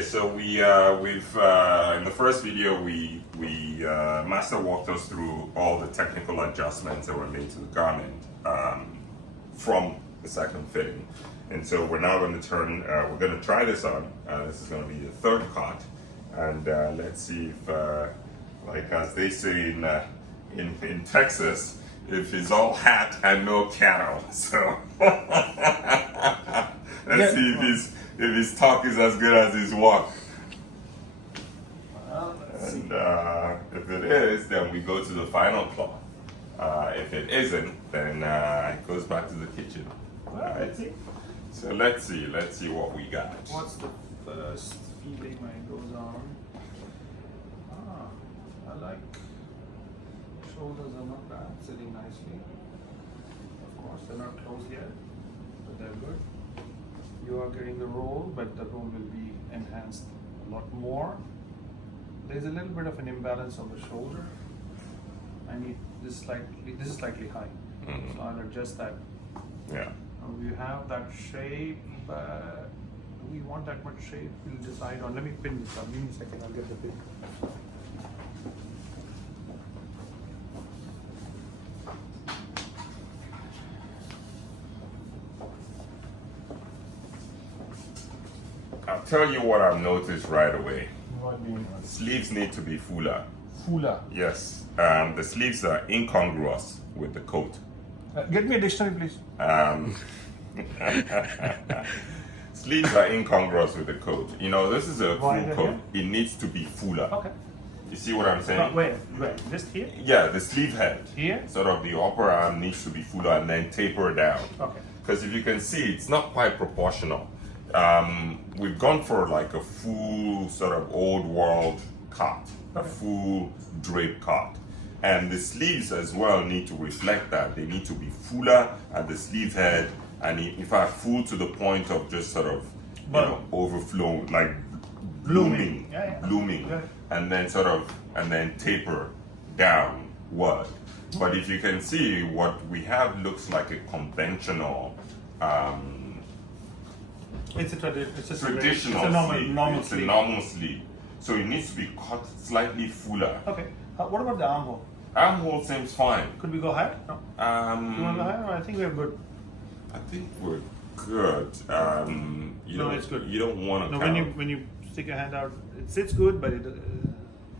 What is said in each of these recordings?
Okay, so we've in the first video we Master walked us through all the technical adjustments that were made to the garment from the second fitting, and so we're now going to turn. We're going to try this on. This is going to be the third cut, and let's see if, like as they say in Texas, if it's all hat and no cattle. So let's see if his talk is as good as his walk. And if it is, then we go to the final cloth. If it isn't, then it goes back to the kitchen. Well, let's see. So let's see what we got. What's the first feeling when it goes on? I like shoulders are not bad, sitting nicely. Of course, they're not closed yet, but they're good. You are getting the roll, but the roll will be enhanced a lot more. There's a little bit of an imbalance on the shoulder. I need this is slightly high, so I'll adjust that. Yeah. We have that shape, but do we want that much shape? We'll decide on. Let me pin this up. Give me a second, I'll get the pin. I'll tell you what I've noticed right away. What do you want? Sleeves need to be fuller. Fuller. Yes. The sleeves are incongruous with the coat. Get me a dictionary, please. Sleeves are incongruous with the coat. You know, this is a full Wider coat. It needs to be fuller. Okay. You see what I'm saying? Where? Just here? Yeah, the sleeve head. Here? Sort of the upper arm needs to be fuller and then taper down. Okay. Because if you can see, it's not quite proportional. We've gone for like a full sort of old world cut, a full drape cut. And the sleeves as well need to reflect that. They need to be fuller at the sleeve head, and in fact full to the point of just sort of, you know, overflow, like blooming, blooming, Yeah. and then taper downward. But if you can see, what we have looks like a conventional It's a traditional sleeve. normal It's sleeve. a normal sleeve. So it needs to be cut slightly fuller. Okay. What about the armhole? Armhole seems fine. Could we go higher? No. You want to go higher? I think we're good. I think we're good. It's good. You don't want to. No, when you stick your hand out, it sits good, but you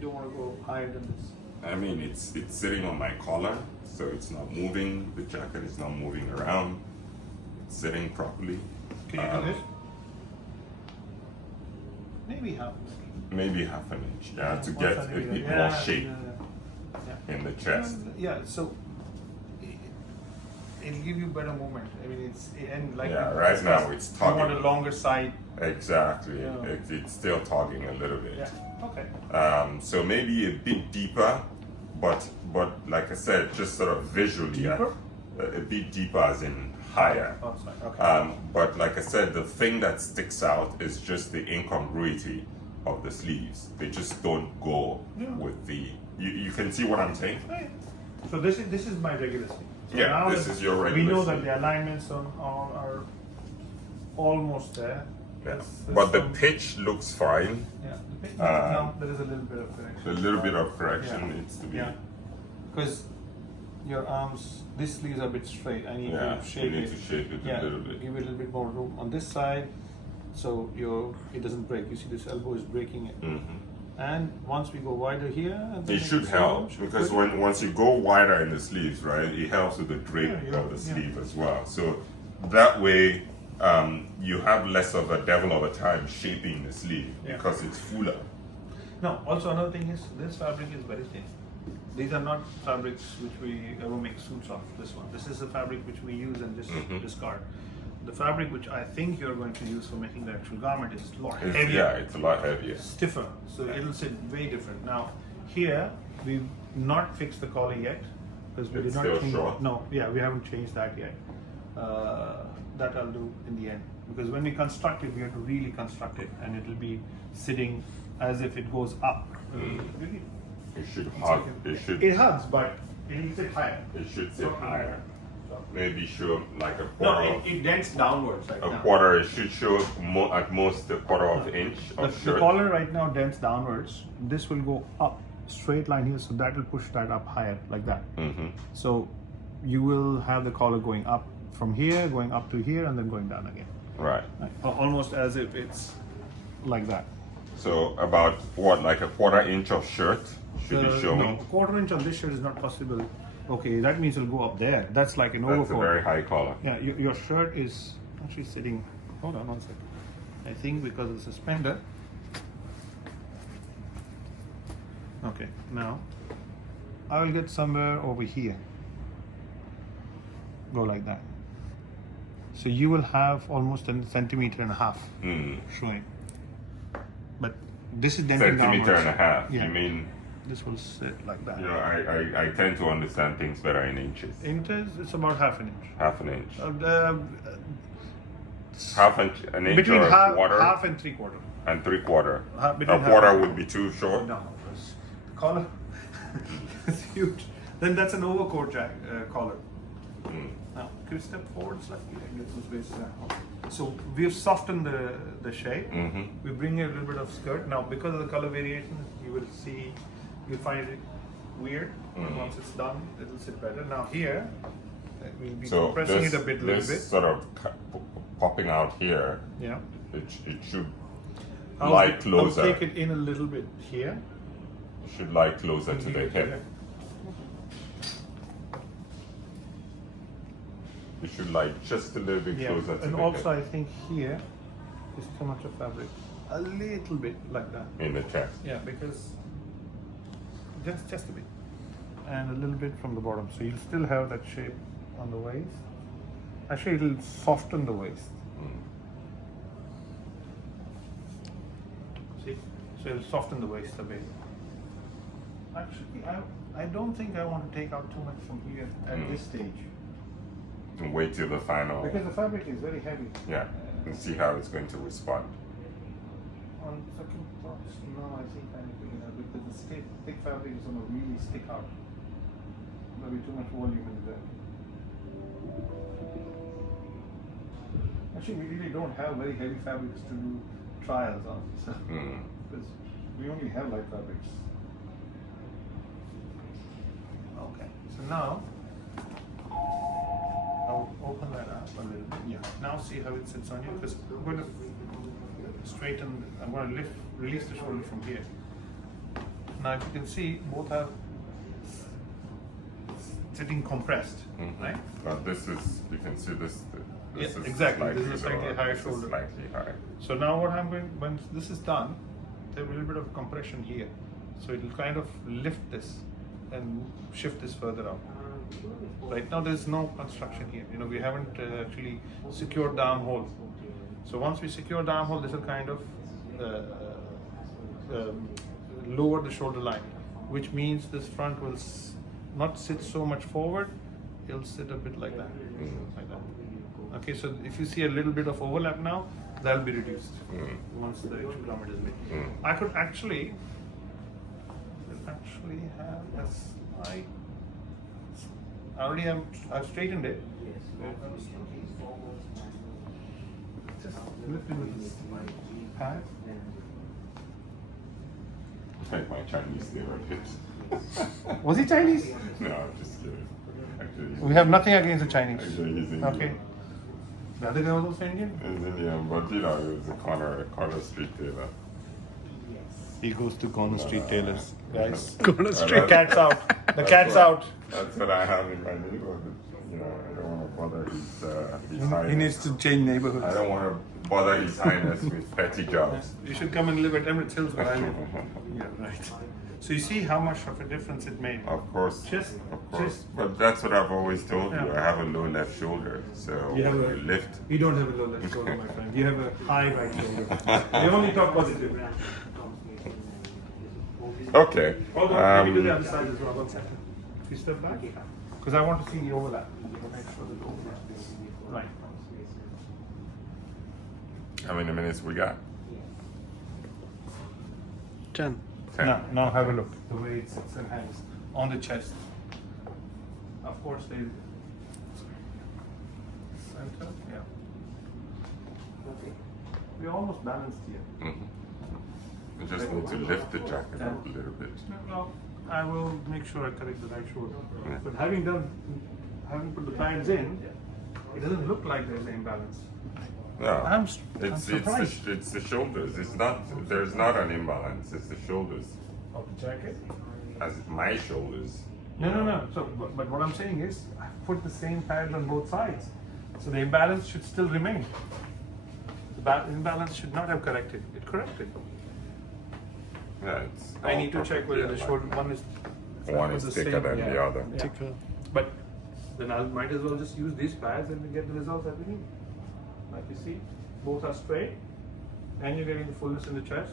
don't want to go higher than this. I mean, it's sitting on my collar, so it's not moving. The jacket is not moving around. It's sitting properly. Can you do this? Maybe half. Maybe half an inch, to One get a centimeter. bit more shape in the chest. Yeah, so it'll give you better movement. I mean, Right now it's you tugging. want a longer side. Exactly. Yeah. It's still tugging a little bit. Yeah. Okay. So maybe a bit deeper, but like I said, just sort of visually, Deeper? a bit deeper as in higher. Oh, sorry. Okay. But like I said, the thing that sticks out is just the incongruity of the sleeves. They just don't go with the. You can see what I'm saying? Right. So this is my regular sleeve. So Yeah, now this that is your regular We know sleeve. that the alignments are almost there. Yeah. That's But the some- pitch looks fine. Yeah. No, there is a little bit of correction. A little bit of correction Yeah. needs to be. Yeah. Because your arms, this sleeve is a bit straight. I need Yeah, to shape you need it. to shape it a little bit. Give it a little bit more room on this side, so it doesn't break. You see, this elbow is breaking it. And once we go wider here, It should help because once you go wider in the sleeves, right, it helps with the drape of the sleeve as well. So that way, you have less of a devil of a time shaping the sleeve because it's fuller. No, also another thing is this fabric is very thin. These are not fabrics which we ever make suits of. This one. This is a fabric which we use and just discard. The fabric which I think you're going to use for making the actual garment is a lot heavier. Yeah, it's a lot heavier. Stiffer, so it'll sit way different. Now, here we've not fixed the collar yet because we It's did not still change. short? No, yeah, we haven't changed that yet. That I'll do in the end because when we construct it, we have to really construct it, and it'll be sitting as if it goes up. Really, It should hug. It should. it hugs, but it'll sit higher. It should sit higher. maybe show like a No, quarter. it dents downwards right A now. quarter. It should show at most a quarter of inch The of shirt. collar right now dents downwards. This will go up, straight line here, so that will push that up higher, like that. Mm-hmm. So you will have the collar going up from here, going up to here, and then going down again. Right. Almost as if it's like that. So about what, like a quarter inch of shirt should be showing. No, a quarter inch on this shirt is not possible. Okay, that means it'll go up there. That's like an That's overcoat. a very high collar. Yeah, your shirt is actually sitting. Hold on one second. I think because of the suspender. Okay, now I will get somewhere over here. Go like that. So you will have almost a centimeter and a half showing. But this is denting Centimeter downwards. and a half. Yeah. You mean? This will sit like that. You know, I tend to understand things better in inches. Inches, it's about half an inch. Half an inch. Half an inch between or a half, quarter half and 3/4. and 3/4. Between A half quarter and- would be too short. No, the collar is huge. Then that's an overcoat collar. Now, can you step forward slightly and get some space there? So we've softened the shape. We bring a little bit of skirt. Now, because of the color variation, you will see, you'll find it weird. And once it's done, it'll sit better. Now here, we'll be So compressing this, it a little bit. sort of popping out here, Yeah. it should I'll lie closer. I'll take it in a little bit here. It should lie closer to the hip. It should lie just a little bit Yeah, closer to and the also hip I think here is too much of fabric. A little bit like that. in the chest. Yeah, because just a bit. And a little bit from the bottom. So you'll still have that shape on the waist. Actually, it'll soften the waist. See? So it'll soften the waist a bit. Actually, I don't think I want to take out too much from here at this stage. And wait till the final. Because the fabric is very heavy. Yeah, and see how it's going to respond. On second thoughts, no, I think I need to get out because the thick fabric is going to really stick out. There'll be too much volume in there. Actually, we really don't have very heavy fabrics to do trials on, so, because we only have light fabrics. Okay, so now I'll open that up a little bit. Yeah. Now see how it sits on you, because I'm going to straighten. I'm going to release the shoulder from here. Now, if you can see, both are sitting compressed, right? But this is, you can see this. This Yeah, is exactly. This is a slightly slightly lower. higher This is shoulder. Slightly higher. So now what I'm going, when this is done, there's a little bit of compression here. So it will kind of lift this and shift this further out. Right now there's no construction here. You know, we haven't actually secured the armhole. So once we secure the armhole, this will kind of lower the shoulder line, which means this front will not sit so much forward. It'll sit a bit like that, like that. Okay, so if you see a little bit of overlap now, that'll be reduced once the extra garment is made. I could actually have a slight. I've straightened it. Just lift it with this pad. Like my Chinese stereotypes. Was he Chinese? No, I'm just kidding. Actually, We have nothing against the Chinese. Actually, he's Indian. Okay. The other guy was also Indian? He's Indian, but you know, he was a corner street tailor. He goes to corner street tailors, guys. Corner The cat's out. The cat's out. That's what I have in my neighborhood. You know, I don't want to bother his highness. He needs to change I neighborhoods. don't want to bother his highness with petty jobs. You should come and live at Emirates Hills where I live. Yeah, right. So you see how much of a difference it made. Of course. Just- Of course. just- But that's what I've always told you. Yeah. I have a low left shoulder. So You have when a- you lift, You don't have a low left shoulder, my friend. You have a high right shoulder. You only talk positive. okay. Hold on, let me do the other side as well. 1 second. If you step back, because I want to see the overlap. Make sure the overlap is right. How many minutes we got? 10. 10. Now have a look. The way it sits and hangs on the chest. Of course, we're almost balanced here. You just need to lift the jacket up a little bit. Well, I will make sure I correct the right shoulder. Yeah. But having put the pads in, it doesn't look like there's an imbalance. No, I'm surprised. it's the shoulders. It's not. There's not an imbalance. It's the shoulders. Of the jacket? As my shoulders. No. So, but what I'm saying is, I put the same pads on both sides, so the imbalance should still remain. The imbalance should not have corrected. It corrected. Yeah, it's. I all need to check whether the perfectly shoulder aligned. one is One is the thicker same, than the other. Yeah. But then I might as well just use these pads and we get the results that we need. Like you see, both are straight, and you're getting the fullness in the chest.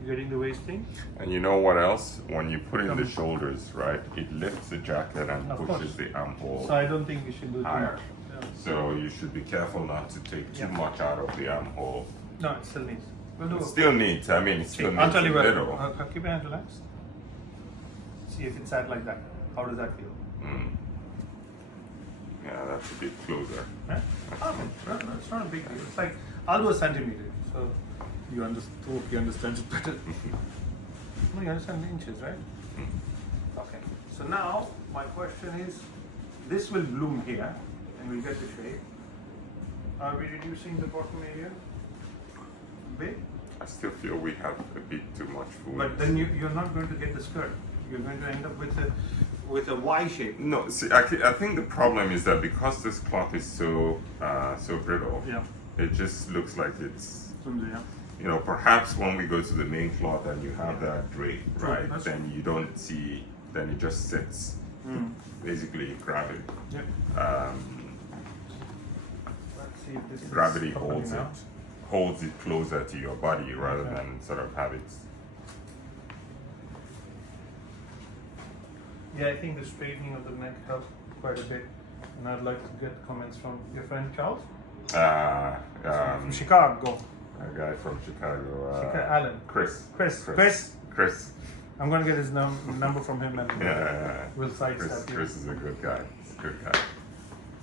You're getting the waisting. And you know what else? When you put in the shoulders, right, it lifts the jacket and Of pushes course. the armhole So I don't think you should do too higher. much. Yeah. So you should be careful not to take too Yeah. much out of the armhole. No, it still needs. We'll do It it. still needs. I mean, it still I'll needs tell a you what. little. Keep your hand relaxed. See if it's sat like that. How does that feel? Yeah, that's a bit closer. Right? It's not a big deal. It's like I'll do a centimeter, so you hope you understand it better. No, you understand the inches, right? Okay. So now my question is, this will bloom here, and we'll get the shape. Are we reducing the bottom area? Big? I still feel we have a bit too much food. But then you're not going to get the skirt. You're going to end up with a Y shape. No, see, I think the problem is that because this cloth is so brittle, Yeah. it just looks like it's. Yeah. You know, perhaps when we go to the main cloth and you have that drape, True, right? that's Then you don't see. Then it just sits, basically gravity. Yep. Um, Let's see if this is gravity properly holds now. holds it closer to your body rather Okay. than sort of have it. Yeah, I think the straightening of the neck helps quite a bit. And I'd like to get comments from your friend Charles. From Chicago. A guy from Chicago. Alan. Chris. Chris. I'm going to get his number from him and Yeah. we'll sidestep you. Chris is a good guy. He's a good guy.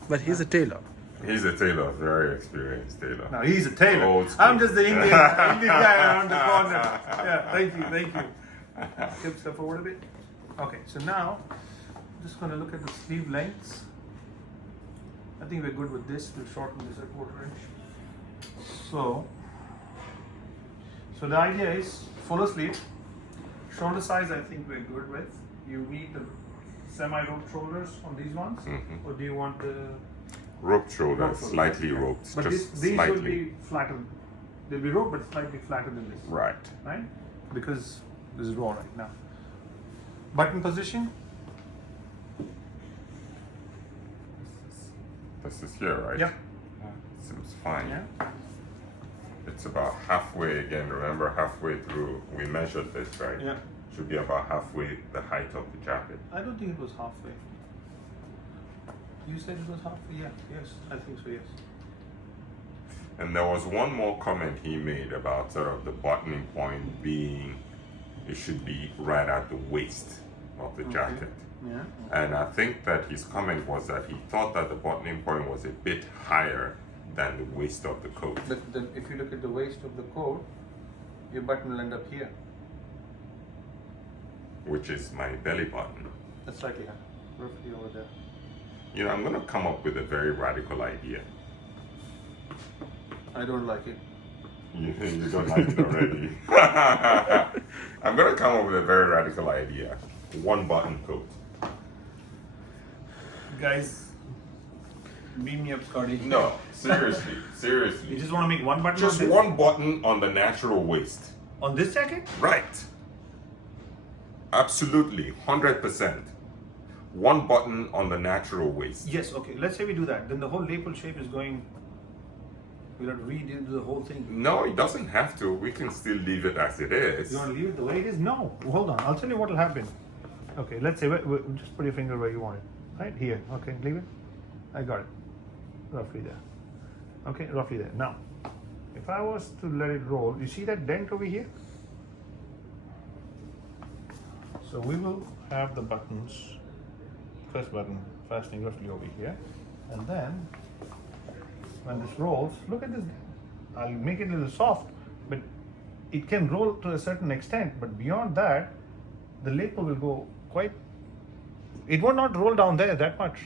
But he's a tailor. He's a tailor, very experienced tailor. No, he's a tailor. Old school. I'm just the Indian guy around the corner. Yeah, thank you. Tip step forward a bit. Okay, so now I'm just going to look at the sleeve lengths. I think we're good with this. We'll shorten this a 1/4 inch. So the idea is fuller sleeve. Shoulder size, I think we're good with. You need the semi-roped shoulders on these ones, or do you want the Roped shoulders, roped shoulders? slightly Yeah. roped, But just these slightly. will be flatter. They'll be roped, but slightly flatter than this. Right. Right? Because this is raw right now. Button position. This is here, right? Yeah. Seems fine. Yeah. It's about halfway again. Remember, halfway through, we measured this, right? Yeah. Should be about halfway the height of the jacket. I don't think it was halfway. You said it was halfway? Yeah. Yes. I think so. Yes. And there was one more comment he made about sort of the buttoning point being, it should be right at the waist of the jacket. Yeah. And I think that his comment was that he thought that the buttoning point was a bit higher than the waist of the coat. But then if you look at the waist of the coat, your button will end up here. Which is my belly button. That's slightly higher. Roughly over there. You know, I'm going to come up with a very radical idea. I don't like it. You don't like it already. I'm going to come up with a very radical idea. One button coat. Guys, beam me up, Scotty. No, seriously, You seriously. just want to make one button Just on this? one button on the natural waist. On this jacket? Right. Absolutely, 100%. One button on the natural waist. Yes, okay. Let's say we do that. Then the whole lapel shape is going. We'll have to redo the whole thing. No, it doesn't have to. We can still leave it as it is. You want to leave it the way it is? No. Hold on. I'll tell you what will happen. Okay, let's say, just put your finger where you want it. Right here. Okay, leave it. I got it. Roughly there. Okay, roughly there. Now, if I was to let it roll, you see that dent over here? So we will have the buttons, first button fastening roughly over here. And then, when this rolls, look at this. I'll make it a little soft, but it can roll to a certain extent. But beyond that, the lapel will go quite. It will not roll down there that much.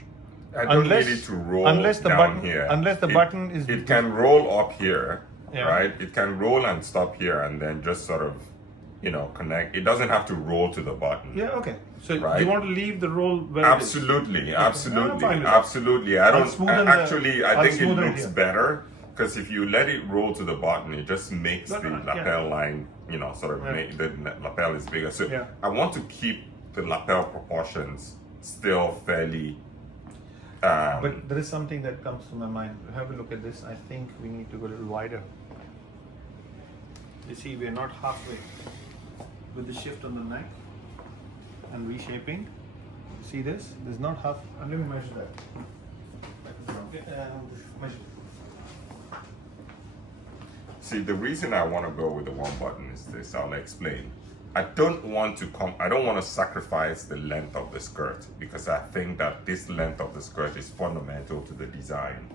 I don't need it to roll unless the down button, here. Unless the button is. It can roll up here, Yeah. right? It can roll and stop here, and then just sort of, connect. It doesn't have to roll to the button. Yeah. Okay. So Right. you want to leave the roll where Absolutely, it is? absolutely, I'm fine with that. absolutely. I I'll don't smoothen actually. I I'll think it smoothen looks here. better because if you let it roll to the button, it just makes No, the no, yeah. lapel line, sort of Yeah. make the lapel is bigger. So Yeah. I want to keep the lapel proportions still fairly. But there is something that comes to my mind. Have a look at this. I think we need to go a little wider. You see, we are not halfway. With the shift on the neck and reshaping, see this? There's not half. Let me measure that. Okay, measure. See, the reason I want to go with the one button is this. I'll explain. I don't want to sacrifice the length of the skirt because I think that this length of the skirt is fundamental to the design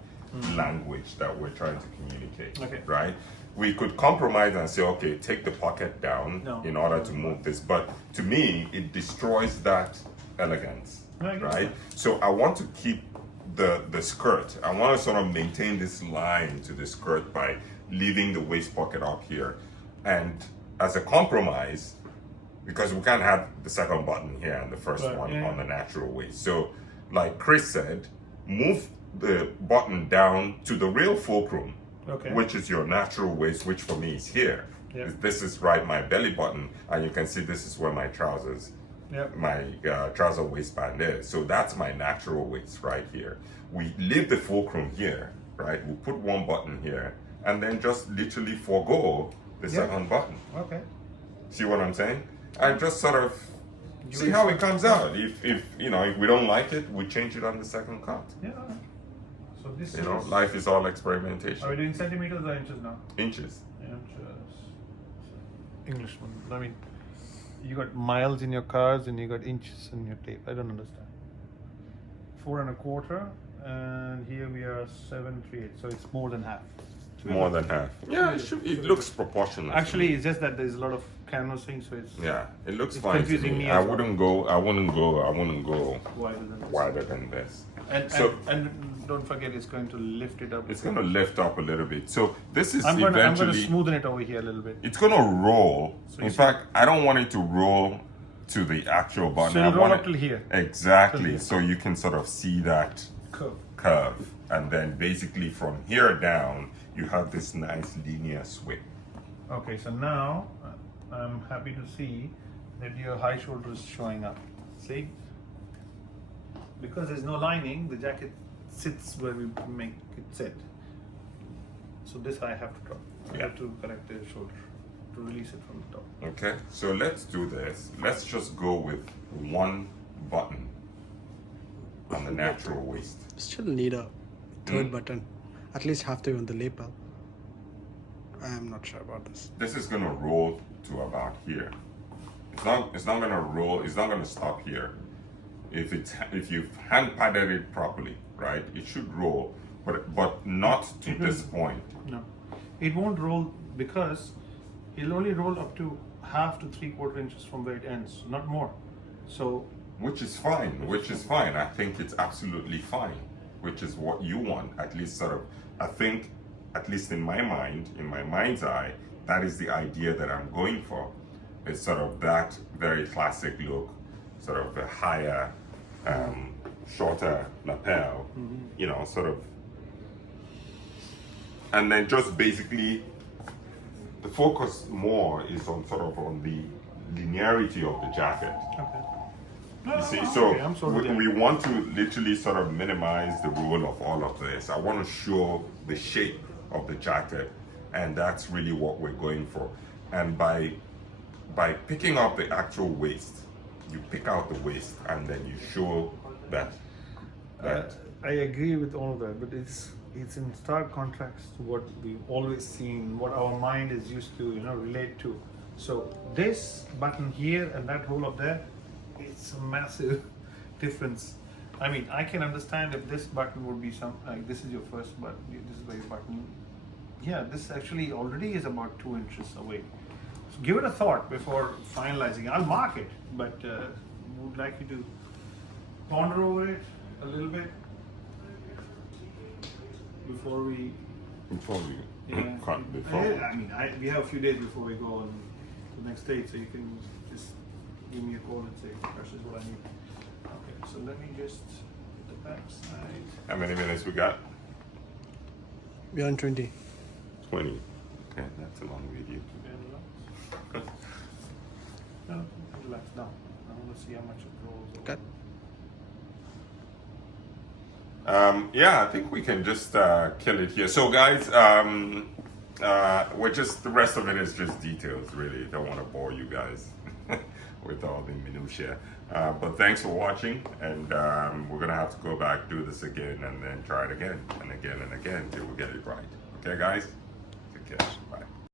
language that we're trying to communicate. Okay. Right? We could compromise and say, okay, take the pocket down No. in order to move this, but to me, it destroys that elegance. No, I get Right? that. So I want to keep the skirt. I want to sort of maintain this line to the skirt by leaving the waist pocket up here. And as a compromise, because we can't have the second button here and the first Right, one yeah. on the natural waist. So, like Chris said, move the button down to the real fulcrum, Okay. which is your natural waist, which for me is here. Yeah. This is right my belly button, and you can see this is where my trousers, Yep. my trouser waistband is. So that's my natural waist right here. We leave the fulcrum here, right? We put one button here, and then just literally forego the Yeah. second button. Okay. See what I'm saying? And just sort of You see how it comes out. If we don't like it, we change it on the second cut. Yeah. So this You know, is. life is all Are we experimentation. doing centimeters or inches now? Inches. Inches. Englishman. I mean, you got miles in your cars and you got inches in your tape. I don't understand. 4 1/4, and here we are 7 3/8. So it's more than half. More than half. Yeah, it looks proportional. to Actually, me. it's just that there's a lot of canvassing, so it's Yeah, it looks It's fine to confusing me. me I as well. wouldn't go wider than this. wider than this. And, So- and don't forget, it's going to lift it up. It's going to lift up a little bit. So this is I'm going to eventually. smoothen it over here a little bit. It's going to roll. So In you see- fact, I don't want it to roll to the actual button. So I it'll roll want up till here. Exactly. Till here. So you can sort of see that Curve. curve, and then basically from here down, you have this nice linear sweep. Okay, so now I'm happy to see that your high shoulder is showing up. See? Because there's no lining, the jacket sits where we make it sit. So this I have to drop. I Yeah. have to correct the shoulder to release it from the top. Okay, so let's do this. Let's just go with one button on the natural waist. Still need a third button, at least halfway on the lapel. I am not sure about this. This is gonna roll to about here. It's not gonna roll. It's not gonna stop here. If you've hand padded it properly, right? It should roll, but not to It this will- point. No, it won't roll because it'll only roll up to 1/2 to 3/4 inches from where it ends, not more. So Which is fine. Which is fine. I think it's absolutely fine. Which is what you want. At least sort of. I think, at least in my mind, in my mind's eye, that is the idea that I'm going for. It's sort of that very classic look, sort of a higher, shorter lapel. You know, sort of. And then just basically, the focus more is on sort of on the linearity of the jacket. okay. No, You see, no, so okay, I'm sorry. we want to literally sort of minimize the role of all of this. I want to show the shape of the jacket, and that's really what we're going for. And by picking up the actual waist, you pick out the waist, and then you show that. I agree with all of that, but it's in stark contrast to what we've always seen, what our mind is used to, relate to. So this button here and that hole up there, it's a massive difference. I mean, I can understand if this button would be some like this is your first button, this is where you button Yeah, this actually already is about 2 inches away. So give it a thought before finalizing. I'll mark it, but would like you to ponder over it a little bit before we. Before we Yeah, cut, before. we have a few days before we go on to the next stage, so you can just give me a call and say, "This is what I need." Okay, so let me just hit the back side. How many minutes we got? We're on 20. 20. Okay, that's a long video. Okay, relax. No, relax down. I want to see how much it rolls over. Cut. Yeah, I think we can just kill it here. So, guys, we're just the rest of it is just details. Really, don't want to bore you guys with all the minutiae. But thanks for watching, and we're gonna have to go back, do this again, and then try it again and again and again till we get it right. Okay, guys? Take care. Bye.